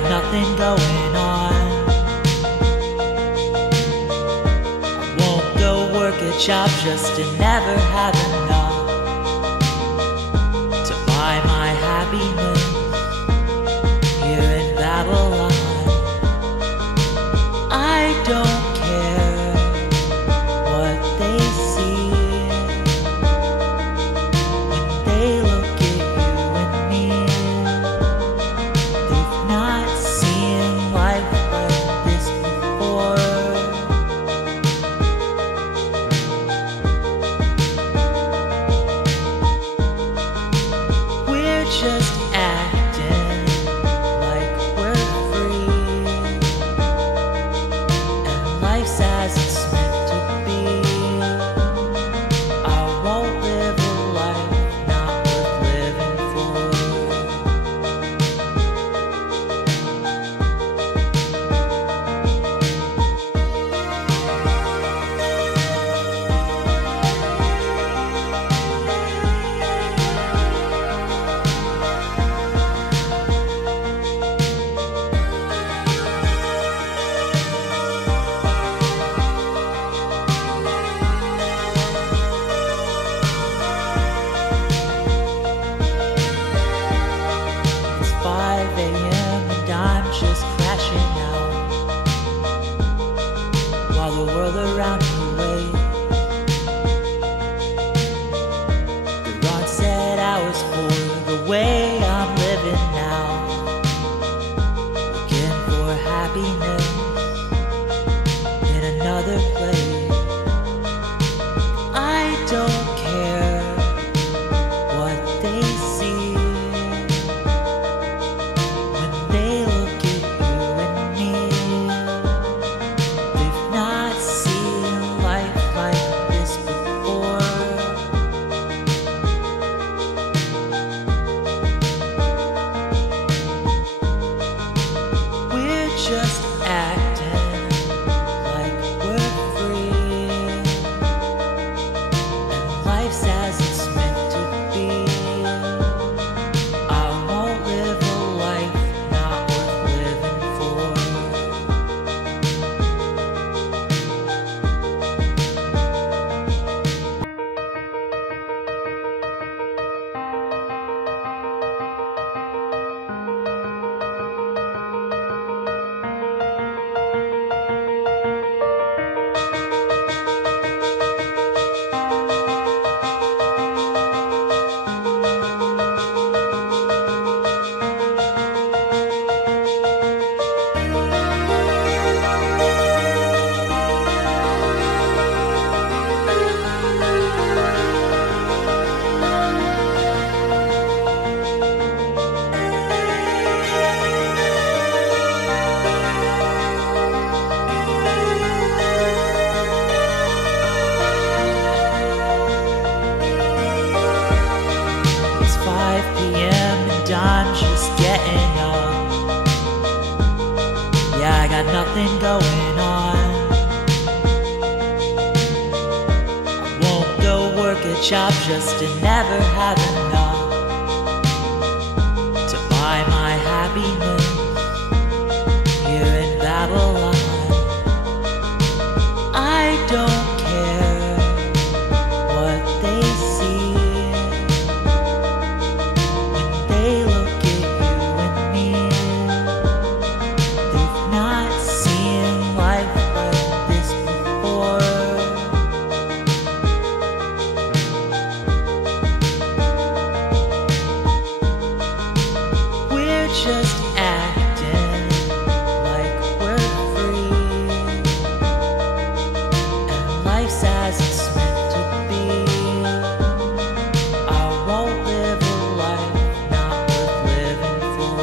got nothing going on. I won't go work a job just to never have enough to buy my happiness here in Babylon. I don't care what they see when they look at you and me. They've not seen life like this before. We're just acting like we're free, and life's as it's meant to be. I won't live a life not worth living for. It's 5 a.m. and I'm just crashing out while the world around me waits. There aren't set hours for the way I'm living now, looking for happiness in another place. I don't care what they see when they look at you and me. They've not seen life like this before. We're just acting like we're free, and life's as it's meant to be. I won't live a life not worth living for. It's 5 p.m. and I'm just getting up. Yeah, I got nothing going on. I won't go work a job just to never have enough to buy my happiness here in Babylon. I don't care what they see when they look at you and me. They've not seen life like this before. We're just acting like we're free, and life's as it's meant to be. I won't live a life not worth living for.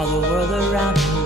while the world around me